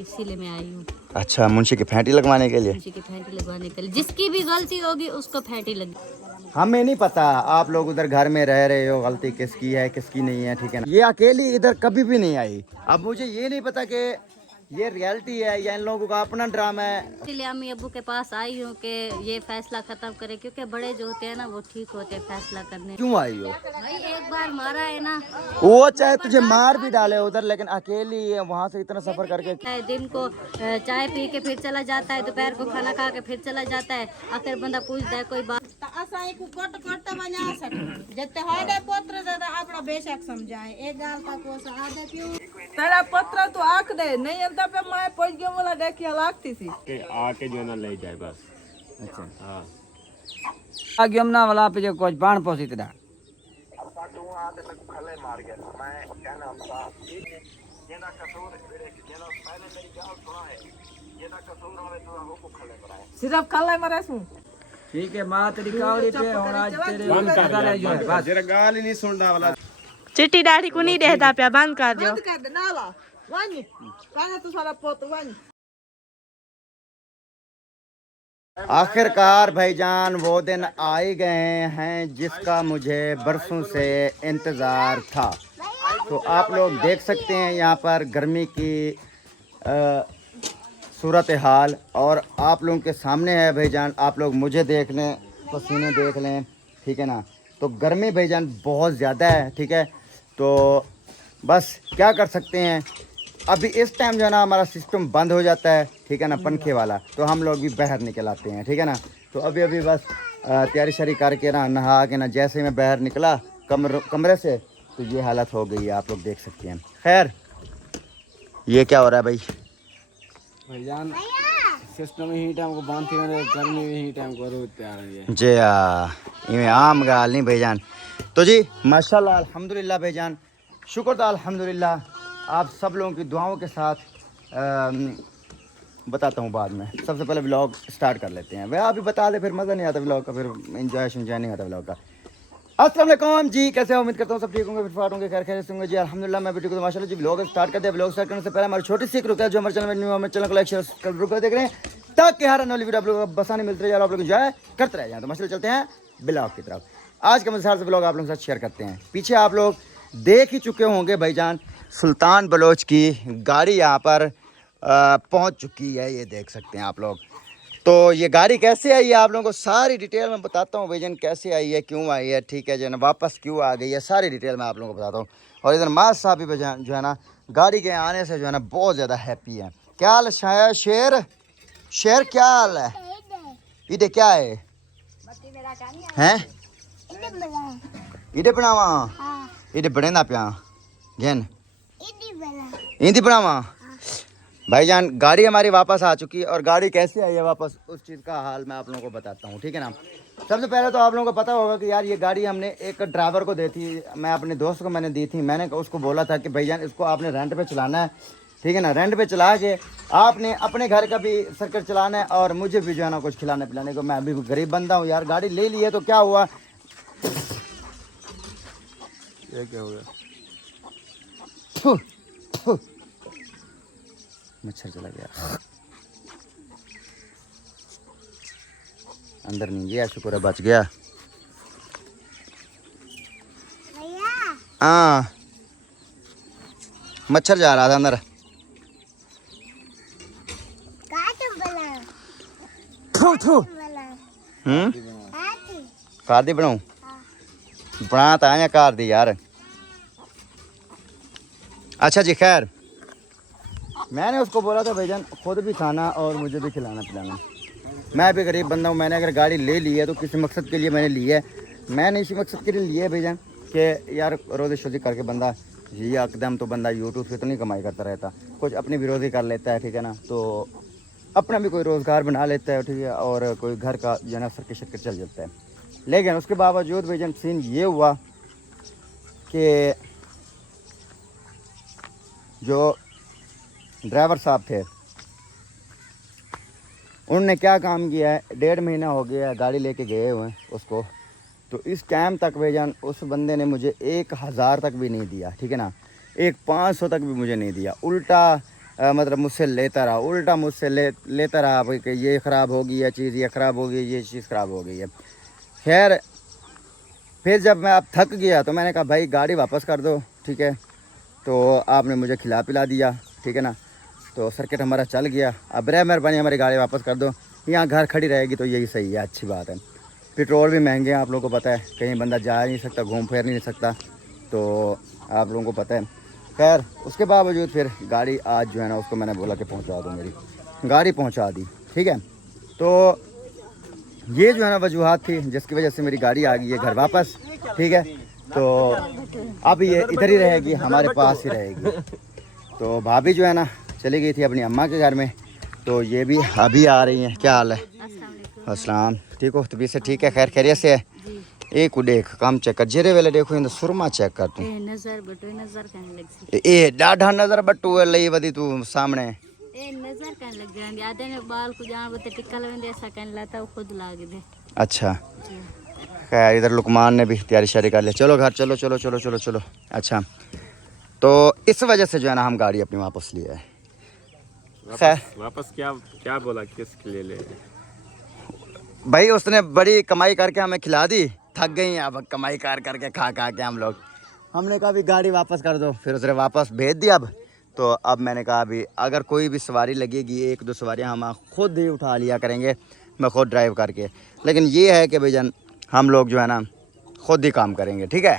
इसीलिए मैं आई हूँ। अच्छा, मुंशी की फेंटी लगवाने के लिए? मुंशी की फेंटी लगवाने के लिए, जिसकी भी गलती होगी उसको फेंटी लगी। हमें नहीं पता आप लोग उधर घर में रह रहे हो, गलती किसकी है किसकी नहीं है, ठीक है ना। ये अकेली इधर कभी भी नहीं आई। अब मुझे ये नहीं पता कि ये रियलिटी है या इन लोगों का अपना ड्रामा है। इसलिए अम्मी अब्बू के पास आई हूँ कि ये फैसला खत्म करे, क्योंकि बड़े जो होते हैं ना वो ठीक होते हैं फैसला करने। क्यों आई हो? भाई एक बार मारा है ना, वो चाहे तुझे मार भी डाले उधर, लेकिन अकेली वहाँ से इतना सफर करके। दिन को चाय पी के फिर चला जाता है, दोपहर को खाना खा के फिर चला जाता है। आखिर बंदा पूछता है कोई बात। बेशक समझाए एक गाल का कोस आदत क्यों तेरा पत्र तो आख दे नहीं अंता पे मैं पहुंच गया बोला देखिए लागती थी के आके जो ना ले जाए बस। अच्छा हाँ आगे हमना वाला पे जो कुछ बाण पहुंची था सिर्फ कल मरे सू। ठीक है मां तेरी कावड़ी पे और आज तेरे बंद कर रह जो है बस जरा गाल ही नहीं सुनना वाला। चिट्टी दाढ़ी को नहीं देता पे बंद कर दो। बंद कर दे नाला वानी काहे तू सारा पोत वानी। आखिरकार भाईजान वो दिन आ ही गए हैं जिसका मुझे बरसों से इंतज़ार था। तो आप लोग देख सकते हैं यहाँ पर गर्मी की सूरत हाल, और आप लोगों के सामने है भाईजान। आप लोग मुझे देख लें, पसीने देख लें, ठीक है ना। तो गर्मी भाईजान बहुत ज़्यादा है, ठीक है। तो बस क्या कर सकते हैं, अभी इस टाइम जो है ना हमारा सिस्टम बंद हो जाता है, ठीक है ना, पंखे वाला। तो हम लोग भी बाहर निकल आते हैं, ठीक है ना। तो अभी बस तैयारी शरी करके ना नहा के ना जैसे मैं बाहर निकला कमरे से, तो ये हालत हो गई है, आप लोग देख सकते हैं। खैर ये क्या हो रहा है भाई? भाईजान सिस्टम ही टाइम को बांधते हुए गर्मी में ही टाइम को रोज तैयार है जी इवें आम गाल नहीं भाईजान। तो जी माशाल्लाह अल्हम्दुलिल्लाह भाईजान, शुक्र था अल्हम्दुलिल्लाह। आप सब लोगों की दुआओं के साथ बताता हूँ बाद में। सबसे पहले व्लॉग स्टार्ट कर लेते हैं। वह आप भी बता दे, फिर मज़ा नहीं आता व्लॉग का, फिर इंजॉय नहीं आता व्लॉग का। अस्सलाम वालेकुम जी, कैसे हो? उम्मीद करता हूँ सब ठीक होंगे, फिर फाट होंगे, खैर खैर होंगे जी। अल्हम्दुलिल्लाह मैं भी ठीक हूँ माशाल्लाह जी। व्लॉग स्टार्ट करते हैं। व्लॉग स्टार्ट करने से पहले हमारी छोटी सी एक रुक है, जो हमारे चैनल में न्यू, हमारे चैनल को लाइक शेयर सब्सक्राइब कर देख रहे हैं, ताकि हर आने वाली वीडियो आप लोगों को बसाने मिलते रहे, आप लोग एंजॉय करते रह जाए। तो माशाल्लाह चलते हैं ब्लॉग की तरफ। आज का मज़ेदार से ब्लॉग आप लोगों के साथ शेयर करते हैं। पीछे आप लोग देख ही चुके होंगे भाईजान, सुल्तान बलोच की गाड़ी यहाँ पर पहुँच चुकी है, ये देख सकते हैं आप लोग। तो ये गाड़ी कैसे आई है आप लोगों को सारी डिटेल में बताता हूँ भाईजान, कैसे आई है, क्यों आई है, ठीक है जो है ना, वापस क्यों आ गई है, सारी डिटेल मैं आप लोगों को बताता हूँ। और इधर माज साहब भी भाईजान जो है ना गाड़ी के आने से जो है ना बहुत ज़्यादा हैप्पी है। क्या हाल है शेर? शेर क्या हाल है? इधे क्या है हैं? इधे बनावा इधे बने ना पिया गेन इंदी बनावा। भाईजान गाड़ी हमारी वापस आ चुकी है, और गाड़ी कैसे आई है वापस उस चीज़ का हाल मैं आप लोगों को बताता हूँ, ठीक है ना। सबसे पहले तो आप लोगों को पता होगा कि यार ये गाड़ी हमने एक ड्राइवर को दी थी, मैं अपने दोस्त को मैंने दी थी। मैंने उसको बोला था कि भाईजान इसको आपने रेंट पे चलाना है, ठीक है ना। रेंट पे चला के आपने अपने घर का भी सर्कल चलाना है, और मुझे भी जो है ना कुछ खिलाने पिलाने को। मैं अभी गरीब बंदा हूँ यार, गाड़ी ले ली है तो क्या हुआ, ये क्या हो गया, मच्छर चला गया अंदर, नहीं गया, शुक्र है बच गया। हाँ मच्छर जा रहा था अंदर। कार दी बनाऊं? बना तो आया कार दी यार। अच्छा जी खैर, मैंने उसको बोला था भाईजान खुद भी खाना और मुझे भी खिलाना पिलाना। मैं भी गरीब बंदा हूँ, मैंने अगर गाड़ी ले ली है तो किसी मकसद के लिए मैंने ली है। मैंने इसी मकसद के लिए लिया है भाईजान कि यार रोज़ी शोज़ी करके बंदा ये एकदम तो बंदा यूट्यूब से तो नहीं कमाई करता रहता, कुछ अपनी भी रोज़ी कर लेता है, ठीक है ना। तो अपना भी कोई रोज़गार बना लेता है, ठीक है, और कोई घर का जो है ना सर्कल शक्कर चल जाता है। लेकिन उसके बावजूद भाईजान सीन ये हुआ कि जो ड्राइवर साहब थे उनने क्या काम किया है, 1.5 महीना हो गया गाड़ी लेके गए हुए हैं उसको। तो इस टाइम तक भाईजान उस बंदे ने मुझे 1000 तक भी नहीं दिया, ठीक है ना, एक 500 तक भी मुझे नहीं दिया। उल्टा मतलब मुझसे लेता रहा, उल्टा मुझसे लेता रहा भाई कि ये ख़राब हो गई है चीज़, ये ख़राब हो गई, ये चीज़ ख़राब हो गई है। खैर फिर जब मैं अब थक गया तो मैंने कहा भाई गाड़ी वापस कर दो, ठीक है। तो आपने मुझे खिला पिला दिया, ठीक है ना। तो सर्किट हमारा चल गया। अब रह मेहरबानी हमारी गाड़ी वापस कर दो, यहाँ घर खड़ी रहेगी तो यही सही है, अच्छी बात है। पेट्रोल भी महंगे हैं, आप लोगों को पता है, कहीं बंदा जा नहीं सकता, घूम फिर नहीं सकता, तो आप लोगों को पता है। खैर उसके बावजूद फिर गाड़ी आज जो है ना उसको मैंने बोला कि पहुंचा दो, मेरी गाड़ी पहुंचा दी, ठीक है। तो ये जो है ना वजूहात थी जिसकी वजह से मेरी गाड़ी आ गई है घर वापस, ठीक है। तो अब ये इधर ही रहेगी, हमारे पास ही रहेगी। तो भाभी जो है ना चली गई थी अपनी अम्मा के घर में, तो ये भी अभी आ रही हैं। क्या हाल है? अस्सलाम, ठीक हो? तबीयत से ठीक है? खैर खैरियत से है? एक को देख काम चेक कर, जेरे वेले देखो इन सुरमा चेक कर तू नजर बटो नजर कहने लग ए डाढ़ा नजर बट्टू लई वदी तू सामने ए नजर कहने लग जाएंगे आधे ने बाल को जान बते टिक्का लवेंदे ऐसा कहने लाता वो खुद लागे दे। अच्छा खैर इधर लुकमान ने भी तैयारी शारी कर ली, चलो घर चलो चलो चलो चलो चलो। अच्छा तो इस वजह से जो है ना हम गाड़ी अपनी वापस लिए है। खैर वापस क्या क्या बोला, किसके लिए ले? भाई उसने बड़ी कमाई करके हमें खिला दी, थक गई हैं अब कमाई कर करके खा खा के हम लोग। हमने कहा अभी गाड़ी वापस कर दो, फिर उसने वापस भेज दिया। अब तो अब मैंने कहा अभी अगर कोई भी सवारी लगेगी, एक दो सवारियां हम खुद ही उठा लिया करेंगे, मैं खुद ड्राइव करके। लेकिन ये है कि भाईजान हम लोग जो है ना खुद ही काम करेंगे, ठीक है।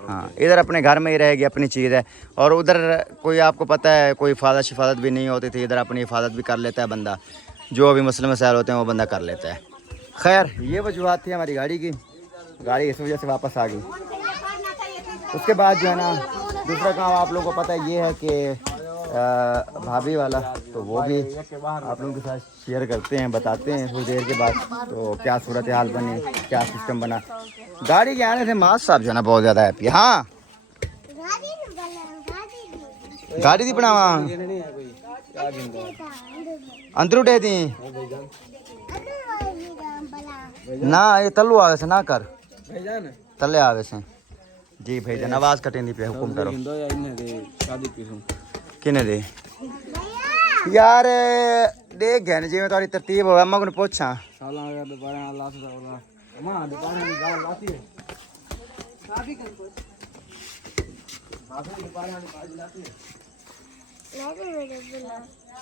हाँ इधर अपने घर में ही रहेगी, अपनी चीज़ है। और उधर कोई आपको पता है कोई हिफाजत शिफाजत भी नहीं होती थी, इधर अपनी हिफाजत भी कर लेता है बंदा, जो भी मसले मसाइल होते हैं वो बंदा कर लेता है। खैर ये वजूहत थी हमारी गाड़ी की, गाड़ी इस वजह से वापस आ गई। उसके बाद जो है ना दूसरा काम आप लोगों को पता है ये है कि भाभी वाला, तो वो भी आप लोगों के साथ शेयर करते हैं, बताते हैं थोड़ी देर के बाद तो क्या सूरत हाल बनी, क्या सिस्टम बना। गाड़ी के आने से मास साहब जो है ना बहुत ज़्यादा हैप्पी। हाँ गाड़ी थी बनावा अंदर उठे थी ना, ये तल्लू आगे से ना कर तले आगे से जी भाईजान आवाज़ कटे नहीं पे हुक्म करो। किने दे यार देख गए जी, मैं तुम्हारी तरतीब हो अम्मा को पूछा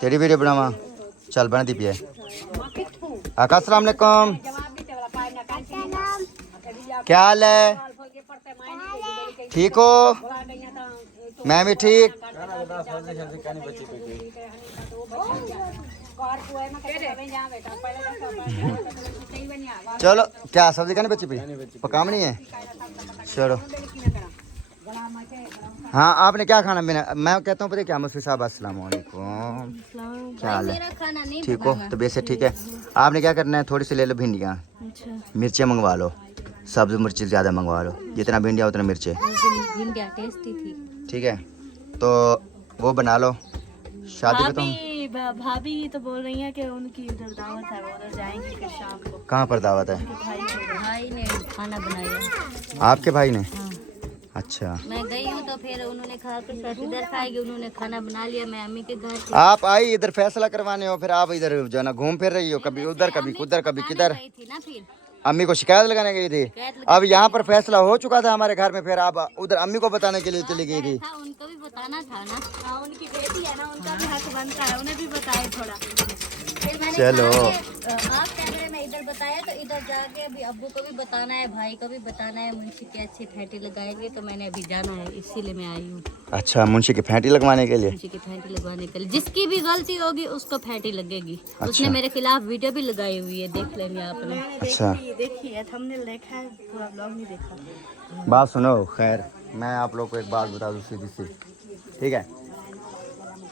तेरी वीडियो बनावा, चल बना दी पिए। आका अस्सलाम वालेकुम, क्या हाल है? ठीक हो? मैं भी ठीक। चलो क्या सब्जी खाने बच्ची पे पकाम नहीं है, चलो। हाँ आपने क्या खाना पीना? मैं कहता हूँ पता क्या मुस्फी साहब अस्सलाम वालेकुम, क्या हाल है? ठीक हो? तो वैसे ठीक है। आपने क्या करना है, थोड़ी सी ले लो भिंडियाँ, मिर्चें मंगवा लो, सब्ज़ मिर्ची ज़्यादा मंगवा लो, जितना भिंडिया उतना मिर्चें, टेस्टी थी, ठीक है। तो वो बना लो। शादी पे तो भाभी तो बोल रही है कि उनकी इधर दावत है, वो उधर जाएंगे फिर शाम को। कहाँ पर दावत है? भाई ने खाना बनाया। आपके भाई ने? हाँ। अच्छा मैं गई हूँ तो फिर उन्होंने कहा कि सर इधर खाएगी, उन्होंने खाना बना लिया, मैं अम्मी के घर थी। आप आई इधर फैसला करवाने हो, फिर आप इधर जो है ना घूम फिर रही हो, कभी उधर कभी उधर कभी किधर। थी ना फिर अम्मी को शिकायत लगाने गई थी। अब यहाँ पर फैसला हो चुका था हमारे घर में, फिर आप उधर अम्मी को बताने के लिए चली गई थी। था, उनको भी बताना था ना। हाँ उनकी बेटी है ना, उनका भी हक बनता है, उन्हें भी बताए थोड़ा। फिर मैंने चलो कहा आप कैमरे में इधर बताया तो इधर जाके अभी अब्बू को भी बताना है, भाई को भी बताना है, मुंशी के अच्छे फैंटी लगाएंगे तो मैंने अभी जाना है, इसीलिए मैं आई हूँ। अच्छा मुंशी की फैंटी लगवाने के लिए? मुंशी की फैंटी लगवाने के लिए जिसकी भी गलती होगी उसको फैंटी लगेगी। उसने मेरे खिलाफ वीडियो भी लगाई हुई है, देख लेंगे आपने। अच्छा देखिए थंबनेल देखा है, पूरा ब्लॉग नहीं देखा। बात सुनो, खैर मैं आप लोग को एक बात बता दूँ सीधी सी, ठीक है।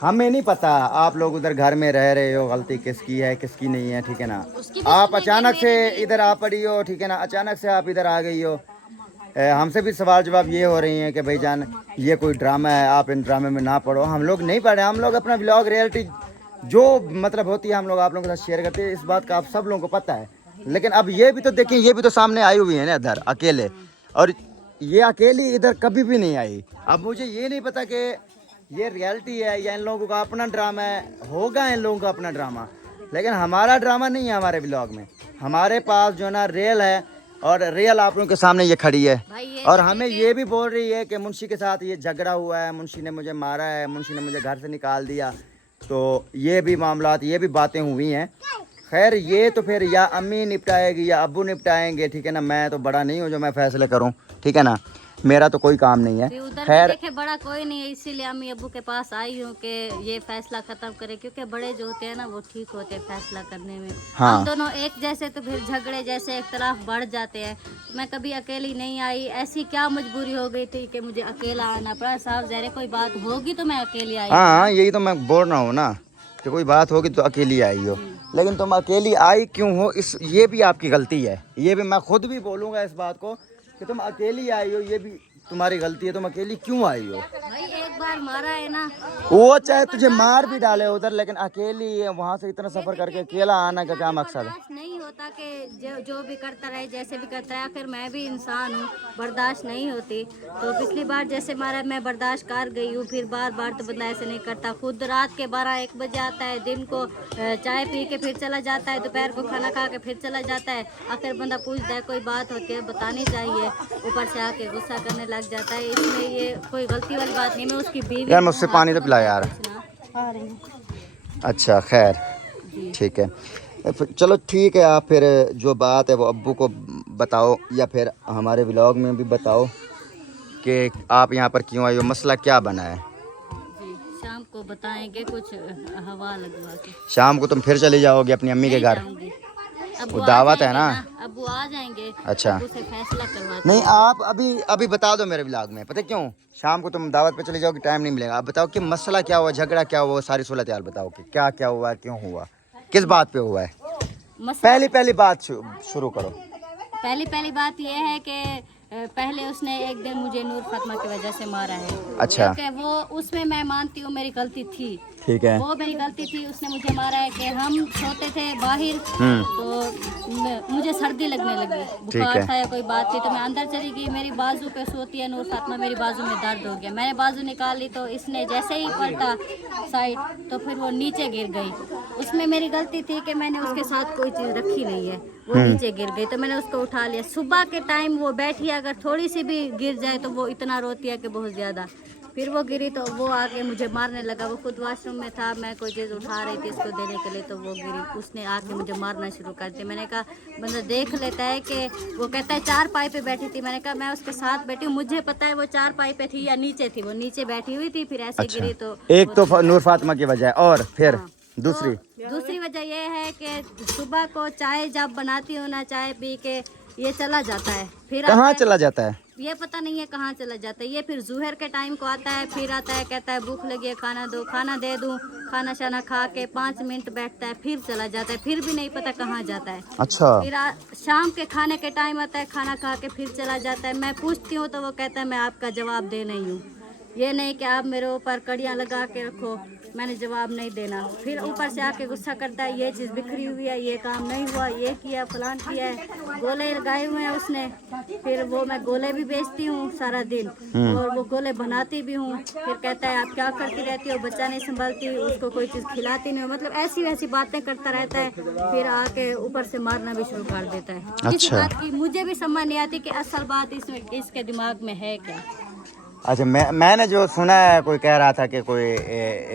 हमें नहीं पता आप लोग उधर घर में रह रहे हो, गलती किसकी है किसकी नहीं है, ठीक है ना। आप अचानक से इधर आ पड़ी हो, ठीक है ना, अचानक से आप इधर आ गई हो। हमसे भी सवाल जवाब ये हो रही हैं कि भाईजान ये कोई ड्रामा है, आप इन ड्रामे में ना पढ़ो। हम लोग नहीं पढ़े, हम लोग अपना व्लॉग रियलिटी जो मतलब होती है हम लोग आप लोगों के साथ शेयर करते हैं, इस बात का आप सब लोगों को पता है। लेकिन अब ये भी तो देखें, ये भी तो सामने आई हुई है ना इधर अकेले, और ये अकेली इधर कभी भी नहीं आई। अब मुझे ये नहीं पता कि ये रियलिटी है या इन लोगों का अपना ड्रामा है, होगा इन लोगों का अपना ड्रामा, लेकिन हमारा ड्रामा नहीं है हमारे ब्लॉग में। हमारे पास जो ना रियल है, और रियल आप लोगों के सामने ये खड़ी है। और हमें ये भी बोल रही है कि मुंशी के साथ ये झगड़ा हुआ है, मुंशी ने मुझे मारा है, मुंशी ने मुझे घर से निकाल दिया। तो ये भी मामलात, ये भी बातें हुई हैं। खैर ये तो फिर या अम्मी निपटाएगी या अब्बू निपटाएंगे, ठीक है ना। मैं तो बड़ा नहीं हूँ जो मैं फैसले करूँ, ठीक है ना, मेरा तो कोई काम नहीं है। उधर खैर देखे बड़ा कोई नहीं है, इसीलिए अम्मी अब्बू के पास आई हूँ कि ये फैसला खत्म करे, क्योंकि बड़े जो होते हैं ना वो ठीक होते हैं फैसला करने में। हाँ। हम दोनों एक जैसे तो फिर झगड़े जैसे एक तरफ बढ़ जाते हैं। मैं कभी अकेली नहीं आई, ऐसी क्या मजबूरी हो गई थी कि मुझे अकेला आना पड़ा। साफ ज़ाहिर कोई बात होगी तो मैं अकेली आई। हाँ, यही तो मैं बोल रहा हूँ ना कि कोई बात होगी तो अकेली आई हो, लेकिन तुम अकेली आई क्यों हो, इस ये भी आपकी गलती है। ये भी मैं खुद भी बोलूँगा इस बात को कि तुम अकेली आई हो, ये भी तुम्हारी गलती है। तुम अकेली क्यों आई हो? भाई एक बार मारा है ना, वो चाहे तुझे मार भी डाले उधर, लेकिन अकेली वहाँ से इतना सफर करके अकेला आना का क्या मकसद है? बर्दाश्त नहीं होता कि जो भी करता रहे, जैसे भी करता रहे। आखिर मैं भी इंसान हूँ, बर्दाश्त नहीं होती। तो पिछली बार जैसे मारा मैं बर्दाश्त कर गई हूँ, फिर बार बार तो बंदा ऐसे नहीं करता। खुद रात के 12-1 बजे आता है, दिन को चाय पी के फिर चला जाता है, दोपहर को खाना खा के फिर चला जाता है। आखिर बंदा पूछता है कोई बात होती है बतानी चाहिए, ऊपर से आके गुस्सा करने लग जाता है। इसमें ये कोई गलती वाली बात नहीं, मैं उसकी बीवी यार मुझसे पानी तो पिला यार। अच्छा खैर ठीक है, चलो ठीक है। आप फिर जो बात है वो अब्बू को बताओ या फिर हमारे व्लॉग में भी बताओ कि आप यहाँ पर क्यों आई हो, मसला क्या बना है। जी शाम को बताएंगे, कुछ हवा लगवा के शाम को तुम फिर चली जाओगे अपनी अम्मी के घर? अब्बू दावत है ना? अब्बू आ जाएंगे। अच्छा अब्बू से फैसला करवाते नहीं, आप अभी बता दो मेरे व्लॉग में, पता है क्यों? शाम को तुम दावत पे चले जाओगे, टाइम नहीं मिलेगा। आप बताओ कि मसला क्या हुआ, झगड़ा क्या हुआ, सारी सूरत हाल बताओ कि क्या क्या हुआ, क्यों हुआ, किस बात पे हुआ है। पहली बात शुरू करो। पहली बात यह है कि पहले उसने एक दिन मुझे नूर फातिमा की वजह से मारा है। अच्छा। क्योंकि वो उसमें मैं मानती हूँ मेरी गलती थी, ठीक है। वो मेरी गलती थी। उसने मुझे मारा है कि हम सोते थे बाहर, तो मुझे सर्दी लगने लगी, बुखार था या कोई बात थी, तो मैं अंदर चली गई। मेरी बाजू पे सोती है नूर फातिमा, मेरी बाजू में दर्द हो गया। मैंने बाजू निकाल ली तो इसने जैसे ही पलटा साइड तो फिर वो नीचे गिर गई। उसमें मेरी गलती थी कि मैंने उसके साथ कोई चीज़ रखी नहीं है, वो नीचे गिर गई तो मैंने उसको उठा लिया। सुबह के टाइम वो बैठी, अगर थोड़ी सी भी गिर जाए तो वो इतना रोती है कि बहुत ज़्यादा। फिर वो गिरी तो वो आके मुझे मारने लगा। वो खुद वॉशरूम में था, मैं कोई चीज़ उठा रही थी इसको देने के लिए, तो वो गिरी, उसने आके मुझे मारना शुरू कर दिया। मैंने कहा बंदा देख लेता है कि वो कहता है 4 पाई पे बैठी थी। मैंने कहा मैं उसके साथ बैठी हूँ, मुझे पता है वो 4 पाई पे थी या नीचे थी। वो नीचे बैठी हुई थी, फिर ऐसे गिरी। तो एक तो नूर फातिमा की वजह, और फिर दूसरी वजह यह है कि सुबह को चाय जब बनाती हूँ ना, चाय पी के ये चला जाता है। फिर कहाँ चला जाता है? ये पता नहीं है कहाँ चला जाता है। ये फिर जुहर के टाइम को आता है, फिर आता है, कहता है भूख लगी है खाना दो, खाना दे दूँ, खाना शाना खा के 5 मिनट बैठता है, फिर चला जाता है, फिर भी नहीं पता कहाँ जाता है। अच्छा। फिर शाम के खाने के टाइम आता है, खाना खा के फिर चला जाता है। मैं पूछती हूँ तो वो कहता है मैं आपका जवाब दे नहीं हूँ, ये नहीं कि आप मेरे ऊपर कड़ियाँ लगा के रखो, मैंने जवाब नहीं देना। फिर ऊपर से आके गुस्सा करता है, ये चीज़ बिखरी हुई है, ये काम नहीं हुआ, ये किया, फलान किया है, गोले लगाए हुए हैं उसने। फिर वो मैं गोले भी बेचती हूँ सारा दिन, और वो गोले बनाती भी हूँ। फिर कहता है आप क्या करती रहती हो, बच्चा नहीं संभालती, उसको कोई चीज़ खिलाती नहीं हो, मतलब ऐसी वैसी बातें करता रहता है। फिर आके ऊपर से मारना भी शुरू कर देता है। इस बात की मुझे भी समझ नहीं आती कि असल बात इसमें इसके दिमाग में है क्या। अच्छा, मैंने जो सुना है, कोई कह रहा था कि कोई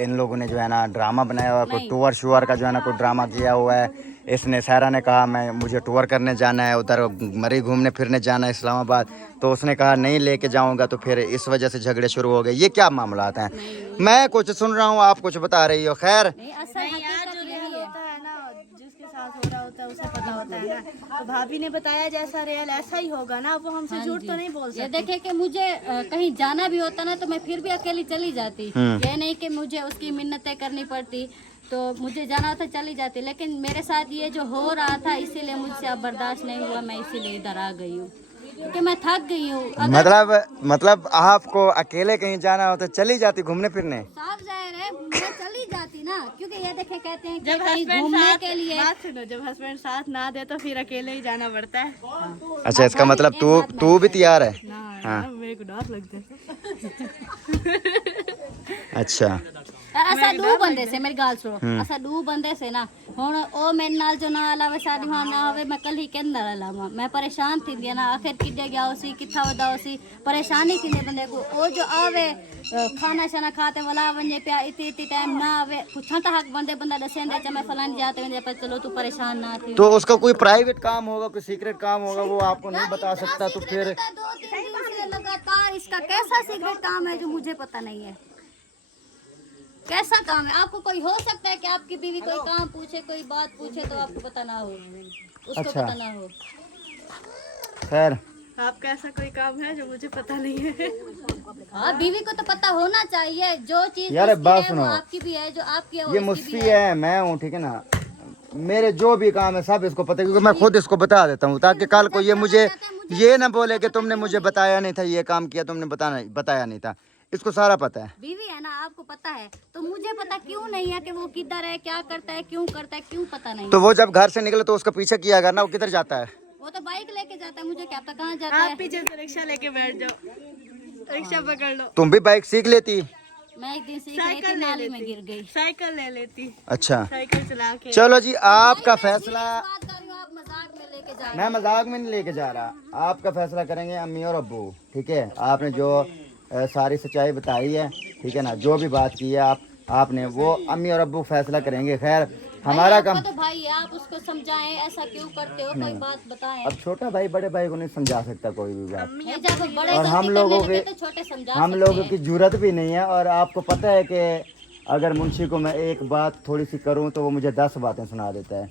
इन लोगों ने जो है ना ड्रामा बनाया हुआ, कोई टूर शूअर का जो है ना कोई ड्रामा किया हुआ है। इसने सारा ने कहा मुझे टूर करने जाना है, उधर मरी घूमने फिरने जाना है इस्लामाबाद, तो उसने कहा नहीं लेके जाऊंगा, तो फिर इस वजह से झगड़े शुरू हो गए। ये क्या मामलात हैं? मैं कुछ सुन रहा हूँ, आप कुछ बता रही हो। खैर उसे पता होता है ना, तो भाभी ने बताया जैसा रियल ऐसा ही होगा ना, वो हमसे झूठ तो नहीं बोल सकती। ये देखे कि मुझे कहीं जाना भी होता ना तो मैं फिर भी अकेली चली जाती। ये नहीं कि मुझे उसकी मिन्नतें करनी पड़ती, तो मुझे जाना होता चली जाती। लेकिन मेरे साथ ये जो हो रहा था इसीलिए मुझसे अब बर्दाश्त नहीं हुआ, मैं इसीलिए इधर आ गई हूँ क्योंकि मैं थक गई हूँ। मतलब आपको अकेले कहीं जाना हो तो चली जाती घूमने फिरने? साफ जाहिर है मैं चली जाती ना, क्योंकि ये देखे कहते हैं कि कहीं घूमने के लिए। बात सुनो, जब हस्बैंड साथ ना दे तो फिर अकेले ही जाना पड़ता है। अच्छा, इसका मतलब तू भी तैयार है? हाँ, मेरे को डर लगता है। अच्छा असा दू बंदे से मेरी गाल सुनो असा दू बंदे से ना हुन ओ मेरे नाल जो ना आलावे शादी वहां ना होवे मैं कल ही केंदर अलावा मैं परेशान थी दिया ना आखिर किड्डे गया उसी किथा वदा उसी परेशानी थी बंदे को ओ जो आवे खाना शाना खाते वाला वने पे इतनी इतनी टाइम ना आवे पुछा तो हक बंदे बंदा दसे दे मैं फलानी जाते वने पर चलो तू परेशान ना थी तो उसका कोई प्राइवेट काम होगा, कोई सीक्रेट काम होगा, वो आपको नहीं बता सकता, तो फिर 2-3 दिन से लगातार इसका कैसा सीक्रेट काम है जो मुझे पता नहीं है। कैसा काम है? आपको कोई हो सकता है कि आपकी बीवी कोई काम पूछे, कोई बात पूछे तो आपको पता ना हो, उसको अच्छा। पता ना हो। खैर आपका ऐसा कोई काम है जो मुझे पता नहीं है? हाँ, बीवी को तो पता होना चाहिए जो चीज यार, उसकी बात है, सुनो। वो आपकी भी है, जो आपकी है वो ये उसकी मुस्फी भी है। है, मैं हूँ, ठीक है ना। मेरे जो भी काम है सब इसको पता है, क्योंकि मैं खुद इसको बता देता हूँ, ताकि कल को ये मुझे ये ना बोले कि तुमने मुझे बताया नहीं था, ये काम किया तुमने बताया नहीं था। इसको सारा पता है। बीवी है ना, आपको पता है, तो मुझे पता क्यों नहीं है कि वो किधर है, क्या करता है, क्यों करता है, क्यों पता नहीं। तो वो जब घर से निकले तो उसका पीछे किया करना, वो किधर जाता है? वो तो बाइक लेके जाता है, मुझे क्या पता कहाँ जाता आप है। पीछे से रिक्शा लेके बैठ जाओ, रिक्शा पकड़ लो। तुम भी बाइक सीख लेती। मैं एक दिन सीख रही थी, नाली में गिर गई। साइकिल ले लेती, अच्छा साइकिल चला के। चलो जी, आपका फैसला। बात कर रही हूँ, आप मजाक में लेके जा रहे मैं मजाक में नहीं लेके जा रहा, आपका फैसला करेंगे अम्मी और अब्बू, ठीक है। आपने जो सारी सच्चाई बताई है, ठीक है ना, जो भी बात की है आपने, वो अम्मी और अब्बू फैसला करेंगे। खैर हमारा आपका काम, तो भाई है, आप उसको समझाएं, ऐसा क्यों करते हो, कोई बात बताएं। अब छोटा भाई बड़े भाई को नहीं समझा सकता कोई भी बात, नहीं, जब बड़े और हम गलती लोगों करने के लगे तो छोटे समझा हम सकते लोगों हैं। की जरूरत भी नहीं है। और आपको पता है कि अगर मुंशी को मैं एक बात थोड़ी सी करूं तो वो मुझे 10 बातें सुना देता है।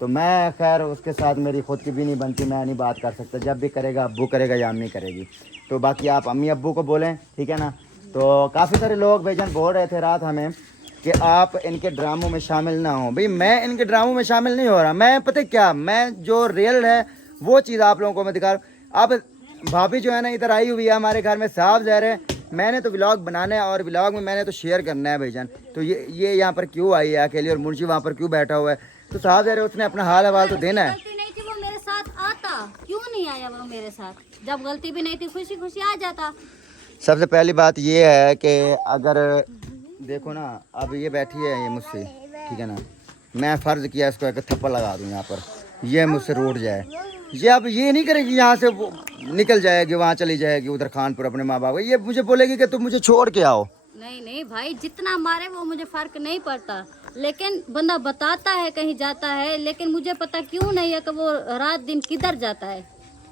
तो मैं खैर उसके साथ मेरी खुद की भी नहीं बनती, मैं नहीं बात कर सकता। जब भी करेगा अब्बू करेगा या अम्मी करेगी। तो बाकी आप अम्मी अब्बू को बोलें, ठीक है ना। तो काफ़ी सारे लोग भाईजान बोल रहे थे रात हमें कि आप इनके ड्रामों में शामिल ना हो। भाई मैं इनके ड्रामों में शामिल नहीं हो रहा। मैं पता क्या, मैं जो रियल है वो चीज़ आप लोगों को मैं दिखा रहा हूँ। अब भाभी जो है ना इधर आई हुई है हमारे घर में, साफ ज़ाहिर है मैंने तो व्लॉग बनाना है और व्लॉग में मैंने तो शेयर करना है भाईजान। तो ये यहाँ पर क्यों आई है अकेली और मुंशी वहाँ पर क्यों बैठा हुआ है? तो साफ ज़ाहिर है उसने अपना हाल हवाल तो देना है। गलती नहीं थी, वो मेरे साथ आता, क्यों नहीं आया वो मेरे साथ? जब गलती भी नहीं थी, खुशी खुशी आ जाता। सबसे पहली बात ये है कि अगर देखो ना, अब ये बैठी है ये मुझसे, ठीक है ना, मैं फ़र्ज़ किया इसको एक थप्पड़ लगा दूँ यहाँ पर, ये मुझसे रूठ जाए। ये अब ये नहीं करेगी यहाँ से वो निकल जाएगी, वहाँ चली जाएगी उधर खानपुर अपने माँ बाप। ये मुझे बोलेगी कि तुम मुझे छोड़ के आओ। नहीं नहीं भाई, जितना मारे वो मुझे फर्क नहीं पड़ता, लेकिन बंदा बताता है कहीं जाता है, लेकिन मुझे पता क्यों नहीं है कि वो रात दिन किधर जाता है,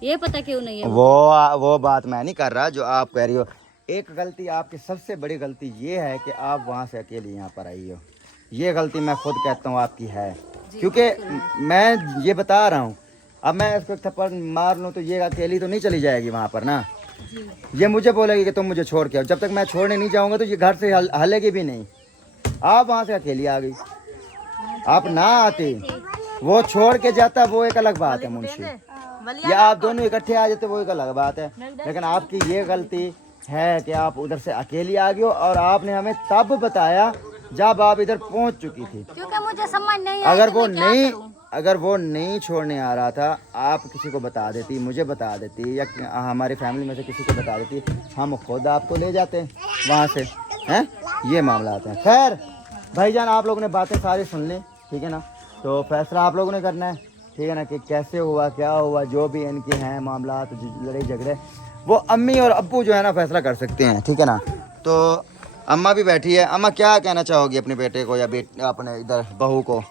ये पता क्यों नहीं है। वो बात मैं नहीं कर रहा जो आप कह रही हो। एक गलती आपकी, सबसे बड़ी गलती ये है कि आप वहाँ से अकेली यहाँ पर आई हो। ये गलती मैं खुद कहता हूँ आपकी है, क्योंकि मैं ये बता रहा हूँ, अब मैं इसको एक थप्पड़ मार लूँ तो ये अकेली तो नहीं चली जाएगी वहाँ पर ना। ये मुझे बोलेगी कि तुम मुझे छोड़ के आओ। जब तक मैं छोड़ने नहीं जाऊँगा तो ये घर से हलेगी भी नहीं। आप वहाँ से अकेली आ गई, आप ना आती, वो छोड़ के जाता, वो एक अलग बात है मुंशी, या आप दोनों इकट्ठे आ जाते वो एक अलग बात है। लेकिन आपकी ये गलती है कि आप उधर से अकेली आ गई हो और आपने हमें तब बताया जब आप इधर पहुंच चुकी थी। क्योंकि मुझे समझ नहीं आया अगर वो नहीं छोड़ने आ रहा था, आप किसी को बता देती, मुझे बता देती, या हमारी फैमिली में से किसी को बता देती, हम खुद आपको ले जाते वहाँ से, हैं? ये मामला आता है। खैर भाईजान, आप लोगों ने बातें सारी सुन ली, ठीक है ना। तो फैसला आप लोगों ने करना है, ठीक है ना, कि कैसे हुआ, क्या हुआ, जो भी इनके हैं मामला, लड़ाई झगड़े, वो अम्मी और अब्बू जो है ना फैसला कर सकते हैं, ठीक है ना। तो अम्मा भी बैठी है। अम्मा क्या कहना चाहोगी अपने बेटे को या अपने इधर बहू को?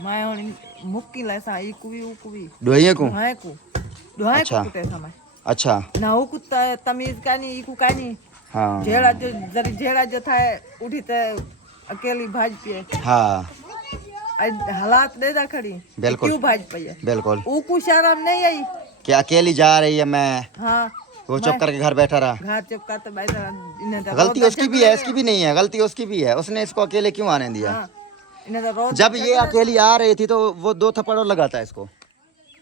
मैं हुन मुक्की लैसा इकुवी उकुवी दोहिए को? दुहाई अच्छा। को कुटे समय अच्छा, ना हो कुछ तमीज का नहीं, इकू का नहीं। हाँ झेड़ा जो जरी झेड़ा जो था उठी ते अकेली भाज पिए। हाँ हालात दे जा खड़ी, बिल्कुल। क्यों भाज पिए? बिल्कुल। ऊकू शर्म नहीं आई। कि अकेली जा रही है, मैं हाँ, वो चुप करके घर बैठा रहा। घर चुपका तो बैठा इन्हें तो गलती रोज उसकी भी है, इसकी भी नहीं है, गलती उसकी भी है। उसने इसको अकेले क्यों आने दिया? हाँ, इन्हें तो रोज जब ये अकेली आ रही थी तो वो 2 थप्पड़ और लगाता है इसको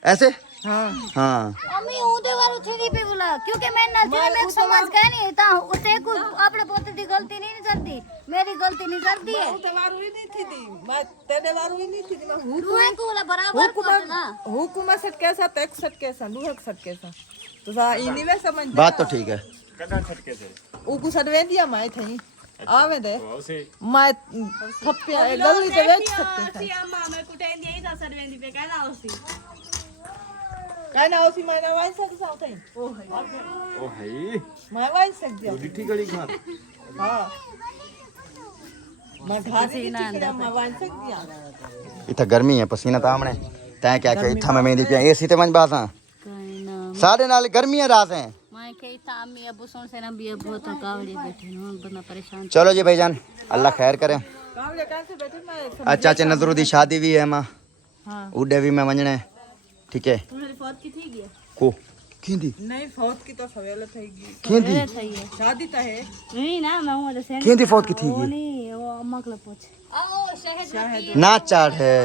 ऐसे। हाँ हाँ अम्मी ऊदे वाला थी पे बोला, क्योंकि मैं नजर में समझ गए नहीं था उसे को अपने पोते दी गलती नहीं करती, मेरी गलती नहीं करती है। वारू ही नहीं थी, मैं तेरे वारू ही नहीं थी, मैं दुए को बोला बराबर को ना। हुकुमा सट कैसा तो 61 कैसा 2 सट कैसा तो सा इनी वे समझ बात तो ठीक है। कदा छटके से ऊकू सट वे दिया मैं थई आवे दे उसे मैं थप्पे गली ते बेच सकते थे अम्मा मैं कुटे यही था सरवेंदी पे कहना उसी काय ना उसी मैं वाई सकता होते ओ भाई मैं वाई सक दिया डिठी गली घर हां मैं घास ही ना अंदर मैं वाई सक दिया इतना गर्मी है पसीना तो हमने तै क्या क्या इतना मैं मेहंदी पिया एसी ते मंज बात हां साढ़े नाल गर्मी है रात है मैं के इतना अम्मी अबू सुन से ना भी बहुत कावड़ी बैठे हूं बंदा परेशान। चलो जी भाईजान अल्लाह खैर करे। कावले कैसे बैठे मैं अच्छा अच्छा नजरू दी शादी भी है मां हां उडे भी मैं वंजने ठीक है तुम्हारी फौत की थी गया को किंदी नहीं फौत की तो सवेल थईगी किंदी सही है शादी तो है नहीं ना मैं हूं जैसे किंदी फौत की थी वो नहीं वो अम्मा को पूछ आओ शहद ना चाट है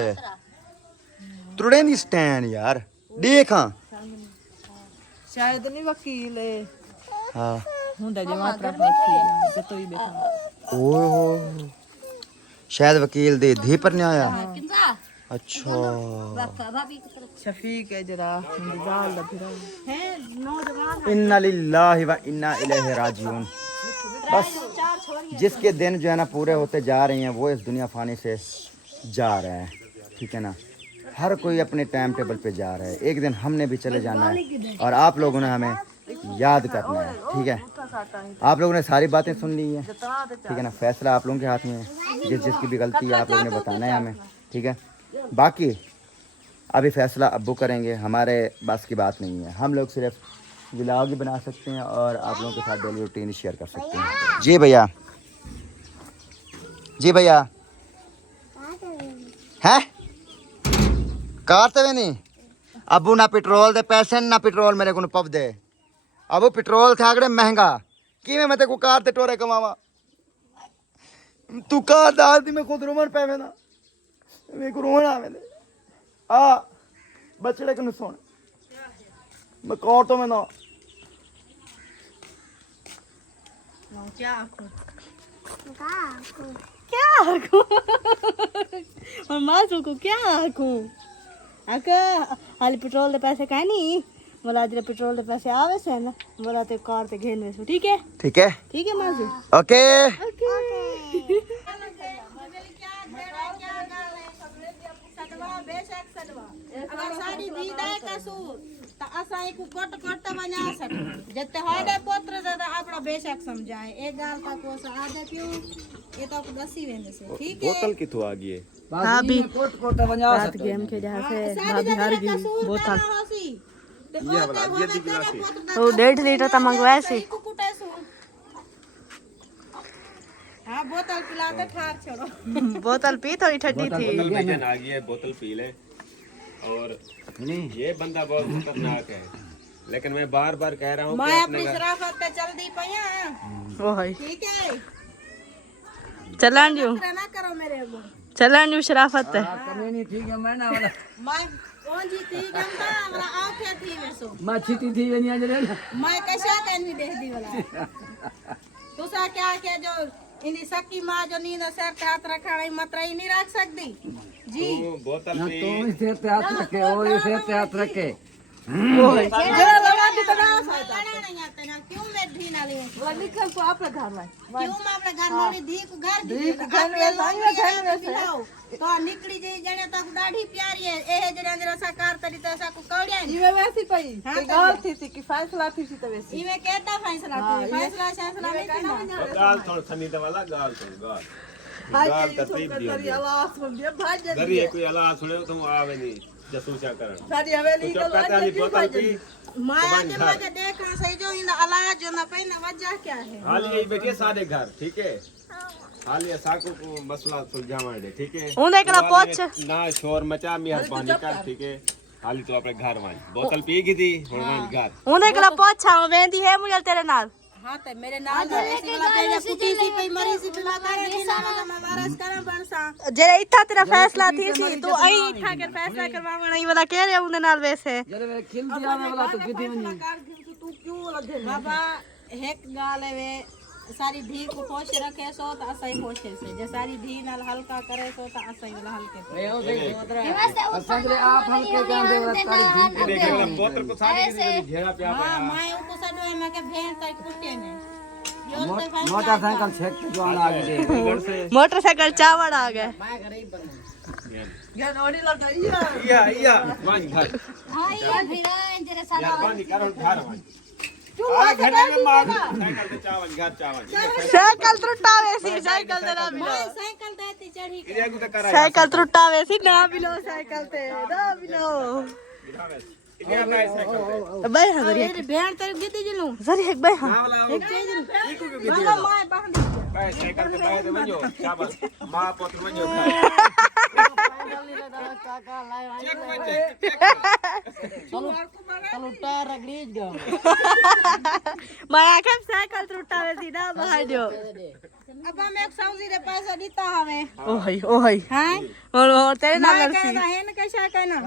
त्रुड़े दी स्टैंड यार देखा शायद नहीं वकील है हां हुंदा जे मात्रा फौत की जतो ही बैठा ओए हो शायद वकील दे धी पर नहीं आया किंदा अच्छा भाभी की तरफ शफीक है जरा जाल दा फिरा है नौजवान इन्ना लिल्लाहि व इन्ना इलैहि राजिऊन। बस जिसके दिन जो है ना पूरे होते जा रहे हैं वो इस दुनिया फानी से जा रहा है ठीक है ना। हर कोई अपने टाइम टेबल पे जा रहा है एक दिन हमने भी चले जाना है और आप लोगों ने हमें याद करना है ठीक है। आप लोगों ने सारी बातें सुन ली है ठीक है ना। फैसला आप लोगों के हाथ में है जिसकी भी गलती है आप लोगों ने बताना है हमें ठीक है। बाकी अभी फैसला अब्बू करेंगे हमारे बस की बात नहीं है। हम लोग सिर्फ व्लॉग ही बना सकते हैं और आप लोगों के साथ डेली रूटीन शेयर कर सकते हैं। जी भैया जी भैया है कार ते नहीं अबू ना पेट्रोल दे पैसे ना पेट्रोल मेरे को पब दे अबू पेट्रोल थे आगड़े महंगा कि मैं तेको कार ते टोरे कमावा तू कार दाल दी मैं खुद रोमन पे में ना मेरे को रोना आवे आ बचड़े को सुन मैं कौर तो मैं ना क्या आखूं और मासू को क्या आखूं आका हाल पेट्रोल दे पैसे काहे नहीं बोला तेरे पेट्रोल दे पैसे आवे से ना बोला ते कार ते घेन में ठीक है ठीक है मासू ओके अगर सारी दी दे कसूर तो असा एक कोट कोट बना सक जते हाडे पुत्र दादा आपड़ा बेशक समझाए एक गाल का कोस आदे क्यों ये तो दसी वेंदे से ठीक है बोतल किथों आ गई है भाभी कोट कोट बजा रात गेम के जहाँ से भाभी हार गई बोतल ये वाला ये दी गिलास है तो 1.5 लीटर तक मंगवाए सी हां बोतल पिलाते ठार छोड़ो बोतल पी थोड़ी ठंडी थी बोतल भैजन आ गई है बोतल पी ले। और ये बंदा बहुत खतरनाक है लेकिन मैं बार बार कह रहा हूँ मैं अपनी शराफत पे चल दी पया वो है ठीक है चलन जो ना करो मेरे को चलन जो शराफत है नहीं ठीक है मैं ना वाला मैं कौन जी थी गंदा वाला आंखें थी में सो मैं छिटी थी नहीं आज रे मैं कैसा कहनी देख दी वाला तू सा क्या क्या जो इन्हीं सकी माँ जो नींद सर पे हाथ रखा है मात्रा ही नहीं रख सकती जी तू बोतल ना पी तो इसे पे हाथ रखे और इसे पे हाथ रखे जरा लगा दी तो ना नहीं आते ना क्यों मैं ढी ना ले बोला निकल तो आपने घर में क्यों मैं अपने घर में धी को घर दी तो निकली जी जने तक दाढ़ी प्यारी है ए जरा जरा सा कार तरी तो सा को कौड़िया ये वैसी पई हाँ, गाल थी कि फैसला थी तो वैसी इवे कहता फैसला तू फैसला नहीं करना गाल थोड़ा खनीदा वाला गाल थोड़ा गाल तरतीब दियो तेरी आवाज सुन दिया भाज जा दरी कोई अल्लाह सुने तुम आवे नहीं जसूसा करन सारी हवेली तो को पता नहीं बोतल पी माया के मजे देखा सही जो इन अलाज जो ना पे ना वजह क्या है हाल यही बैठिए सारे घर ठीक है हाल ये साको को मसला सुलझावा दे ठीक है उन एकरा पोछ ना शोर मचा मेहरबानी कर ठीक है हाली तो अपने घर में बोतल पी गई थी और घर उन एकरा पोछा वेंदी है मुझे तेरे नाल हां ते मेरे नाल ऐसी वाला पहले कुटी सी पे मरी सी पिला कर दी ना मैं मारस करम बनसा जेरे इतना तेरा फैसला थी सी तू आई उठा कर फैसला करवावण आई वाला कह रहे उन नाल वैसे जरे मेरे खिल दिया वाला तो कितनी बनी तू क्यों वाला दे बाबा एक गाल है वे सारी धी को पोछ रखे सो तो असई पोछे से जे सारी धी नाल हल्का करे सो तो असई वाला हल्के ए ओ देख उधर समझ आप हल्के काम दे वाला तारी देख ले बोतल को सारे की घेरा पे हां मैं को सडवे में के भेड़ तक कुटे ने मोटरसाइकिल छेक के जो आगे दे मोटरसाइकिल चावड़ आ गए गनोड़ी लगाइया या वन घर हाँ ये फिरा जरा सारा पानी करो घर वन आ घर में मार साइकिल पे चावल घर चावल साइकिल त्रुटावे सी साइकिल ते ना मिलो साइकिल देती चढ़ी के ये को करा साइकिल त्रुटावे सी ना मिलो साइकिल ते ना मिलो इधर आता है साइकिल भाई हाँ जरी भेड़ तेरे गिद्दी जिलू जरी एक भाई हाँ बाला माय बांध भाई साइकिल पे बैठ वजो चावल मां पुत्र वजो मैं आखिर साइकिल त्रुटावे सी ना बाहर जो अब हम एक सौजी रे पैसा दीता हवे ओ हाय हां और तेरे नाम मैं लड़सी कहना है न कैसा कहना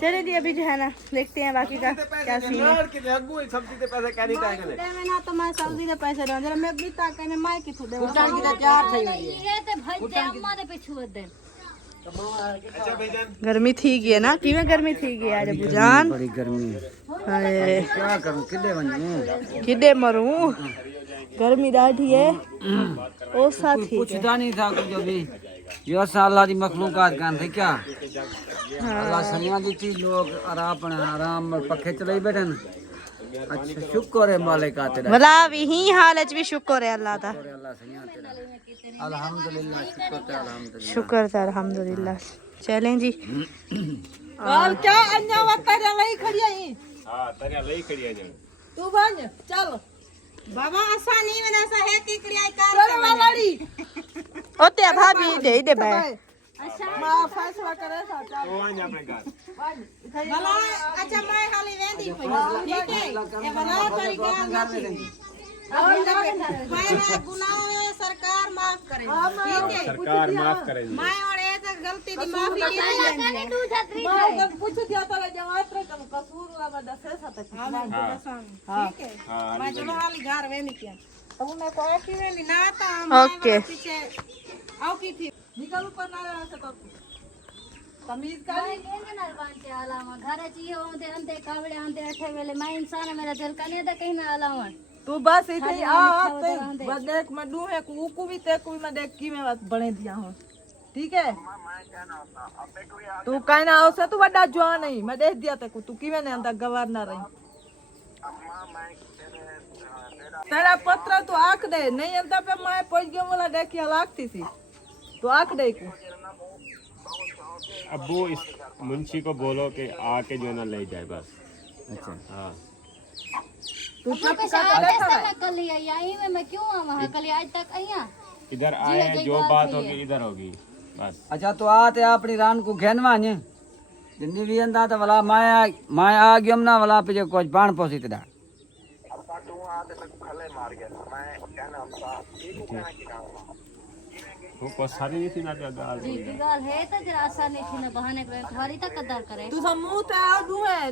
चले जी अभी जो है ना देखते हैं बाकी का क्या सीन है के अगू सब्जी ते पैसे क्या नहीं कहेंगे दे में ना तो मैं सौजी रे पैसा दे जरा मैं बीता कहने मैं की दे कुटान की चार થઈ ये ते भाई ते अम्मा दे पिछु दे अच्छा भाईजान गर्मी थी गई ना किवें गर्मी थी गई आज बुजान बड़ी गर्मी हाय क्या करूं किदे वणूं किडे मरूं गर्मी ॾाढी है ओ साथी पूछता नहीं था कुछ अभी ये अल्लाह की मखलूकात कान थे क्या अल्लाह सनिया दी थी लोग आराम पखे चलाई बैठन अच्छा शुक्र है मालिक आते भला भी ही हालत भी शुक्र है अल्लाह दा अल्लाह सनिया तेरा अल्हम्दुलिल्लाह शुक्र है अल्हम्दुलिल्लाह चलें जी और क्या अन्या वतरे लई खड़ी आई हां तरिया लई खड़ी है जण तू बन चल बाबा आसानी में ना सा है टिकड़ी आई कार चल वाली ओते भाभी दे बे मां फैसला करे सा चल ओ आने अपने घर भला अच्छा मैं खाली वेंदी पई ठीक है ये बना तारी गाल गाती मैं गुनाह है सरकार माफ करे ठीक है सरकार माफ करेगी मैं और एक गलती दी माफी की लेंगे मां जब पूछ दिया तो जवाब रे कसूर वाला बदा से सा तक ठीक है मैं चलो हाली घर वेंदी क्या तो मैं को की वेंदी ना था ओके पीछे आओ की थी निकल ऊपर ना जा सकता तमीज कर मैं केने ना बांटे आलावा घरे चाहिए ओंदे अंधे कावड़े आंदे अठे वेले मैं इंसान मेरा दिल कने दे कहीं ना आलावा तू बस इथे आ बस देख मैं दू है कू भी ते कू मैं देख की मैं बने दिया हूं ठीक है तू कहना हो से तू बड़ा जवान नहीं मैं देख दिया ते तू की मैंने अंदर गवार ना रही तेरा पत्र तो आंख दे नहीं अंदर पे मैं पहुंच गया वाला देख के लागती सी तो आंख दे को अब वो इस मुंशी को बोलो कि आके जो है ना ले जाए बस अच्छा हाँ तू चुप कर मैं कल ही आई आई मैं क्यों आ वहां कल आज तक आईया इधर आए हैं जो बात होगी इधर होगी बस अच्छा तो आते अपनी रान को घेनवा ने जिंदगी भी अंदा तो वाला मैं आ गया ना वाला पे जो कुछ बाण पोसी तेरा वो को सारी नहीं थी ना गाल जी की गाल है तो जरा आसानी थी ना बहाने पे थारी तक कदर करे तू सब मुंह ते आ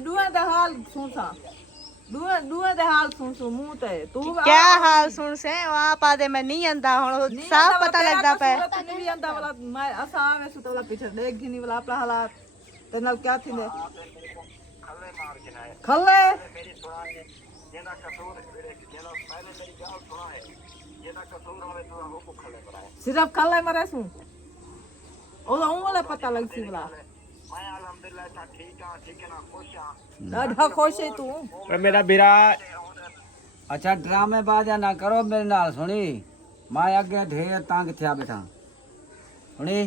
दुए दे हाल सुनसा दुए दे हाल सुन मुंह ते तू क्या हाल सुन से वहां पादे में नहीं अंदा हुन साफ पता लगदा पे नहीं भी अंदा वाला मैं असा आवे सु तो वाला पीछे देख घिनी वाला अपना हालात ते नाल क्या थी ने खल्ले सिर्फ खल्ले मरे सु ओला वाला पता लग सी वाला ॾाढा खुश है तू मेरा बिरा अच्छा ड्रामे बाजा ना करो मेरे नाल सुनी मैं अगे ढेर तंग थिया बैठा सुनी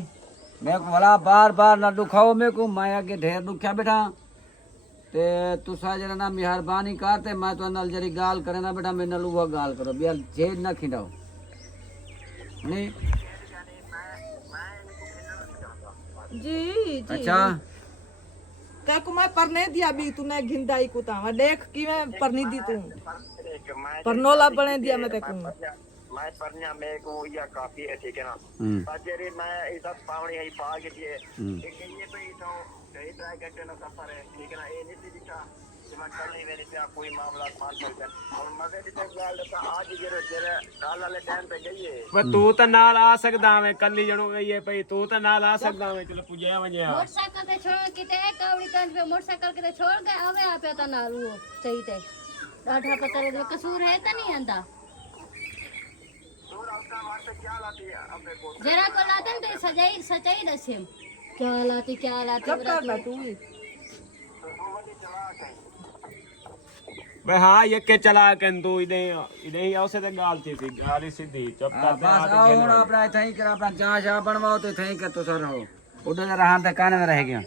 मैं को वाला बार बार ना दुखाओ मेरे को मैं अगे ढेर दुखिया बैठा ते तुसा जरा ना मेहरबानी करते मैं तो नाल जरी गाल करे ना बेटा मेरे नाल वो गाल करो बिया जेद ना खिंडाओ सुनी जी जी अच्छा क्या को मैं परने दिया भी तूने घिंदाई को ता मैं देख कि मैं परनी दी तू परनोला बने दिया मैं ते को मैं परन्या में को या काफी है ठीक है ना बाजेरे मैं इधर पावनी है पा के दिए एक ये पे तो कई तरह के टन सफर है ठीक है ना ये नहीं दिखा कि मैं कल नहीं मेरे पे कोई मामला मान सकते और मजे दी तो गाल तो आज जरे जरे गाल वाले टाइम पे गई है वो तू तो नाल आ सकदा मैं कल ही जणो गई है भाई तू तो नाल आ सकदा मैं चलो पूजे वजे मोटरसाइकिल ते छोड़ के ते कावड़ी कंज पे मोटरसाइकिल के छोड़ के आवे आ पे ता नाल वो सही ते ठाठा पता है कसूर है तो नहीं आंदा जरा को लाते तो सजाई सच्चाई दसे क्या लाती चुप कर बे तू ही। भाई हाँ ये के चला के तू इधे इधे ही औसे ते गाल थी गाली सीधी चुप कर बस आओ हुण अपना थई कर अपना चाह शाह बनवाओ तो थई कर तो सर हो उधर रहा ते काने में रह गया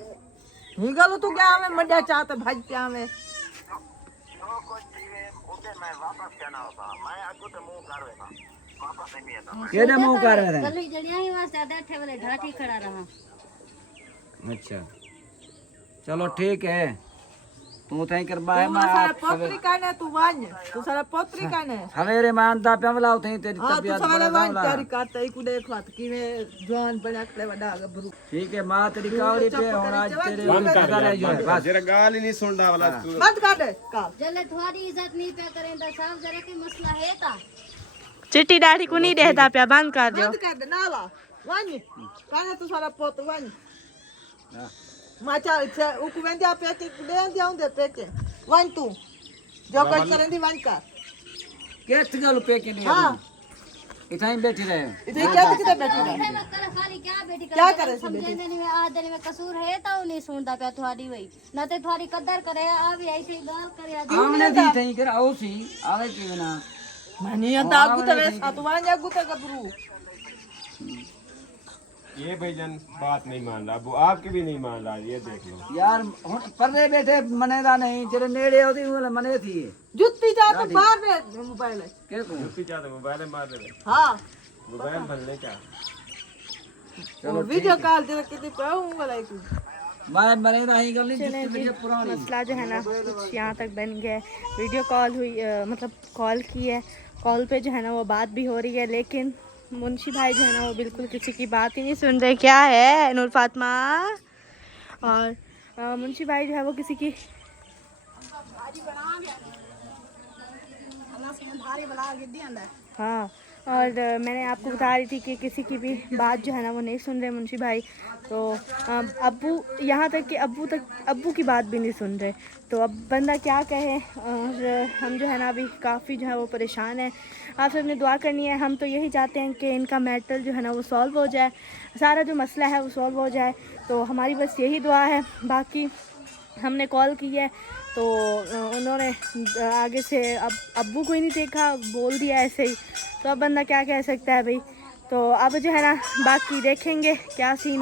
ही गलो तू क्या में मंड्या चाहते भाई क्या में जो कुछ जीवे उसे मैं वापस कहना होता मैं अगू तो मुंह कर वेता वापस नहीं आता केदे मुंह कर रहे थे गली जड़िया ही वास्ते बैठे वाले ढाठी खड़ा रहा अच्छा चलो ठीक है तू थई कर बाय तू मैं सारा पोत्री काने तू वान तू सारा पोत्री काने सवेरे मानता पे मलाओ थई तेरी हां तू तबीयत सारा बड़ा वान मामला तेरी काट ई को देख बात कि मैं जवान बना के बड़ा गबरू ठीक है मां तेरी कावड़ी पे और आज तेरे बंद कर बता रहे जो है, बस जरा गाल ही नहीं सुनदा वाला तू बंद कर दे का जले तुम्हारी इज्जत नहीं पे करेंदा साहब जरा की मसला है ता चिट्टी दाढ़ी को नहीं देता पिया बंद कर दो बंद कर दे नाला वान काने तू सारा पोत वान माचा उको वेंदिया पे के दे दे पे वान तू जो कर करेंदी वान का केत गल पे के नहीं हां इथाई बैठी रहे इधर क्या किधर बैठी है मैं कर खाली क्या बेटी क्या करे सी समझे नहीं में आदनी में कसूर है ता नहीं सुनदा पे तुम्हारी वही ना ते तुम्हारी कदर करे आ भी ऐसे गाल करे आमने दी थई कर आओ सी आवे की ना मनी अंदा गुतरे सातवान या गुते गबरू ये भाईजान बात नहीं मान रहा वो आपकी भी नहीं मान रहा ये देख लो यार हुण परले बैठे मनेदा नहीं तेरे नेड़े होती वो मने थी जुत्ती जा तो बाहर में मोबाइल है के को जुत्ती चाहते मोबाइल मार दे हां मोबाइल भरने क्या चलो वीडियो कॉल जरा कितने पाऊं वाला एक मैं मनेदा ही गल नहीं वीडियो पुरानी मसला जो है ना कुछ यहाँ तक बन गया है। वीडियो कॉल हुई मतलब कॉल की है, कॉल पे जो है ना वो बात भी हो रही है, लेकिन मुंशी भाई जो है ना वो बिल्कुल किसी की बात ही नहीं सुन रहे। क्या है नूर फातिमा? और मुंशी भाई जो है वो किसी की हाँ, और मैंने आपको बता रही थी कि किसी की भी बात जो है ना वो नहीं सुन रहे मुंशी भाई। तो अब्बू यहाँ तक कि अब्बू की बात भी नहीं सुन रहे। तो अब बंदा क्या कहे, और हम जो है ना अभी काफ़ी जो है वो परेशान है। आप सबने दुआ करनी है। हम तो यही चाहते हैं कि इनका मैटर जो है ना वो सॉल्व हो जाए, सारा जो मसला है वो सॉल्व हो जाए। तो हमारी बस यही दुआ है। बाकी हमने कॉल की है तो उन्होंने आगे से अब अब्बू को ही नहीं देखा, बोल दिया ऐसे ही। तो अब बंदा क्या कह सकता है भाई। तो अब जो है ना बाकी देखेंगे क्या सीन है।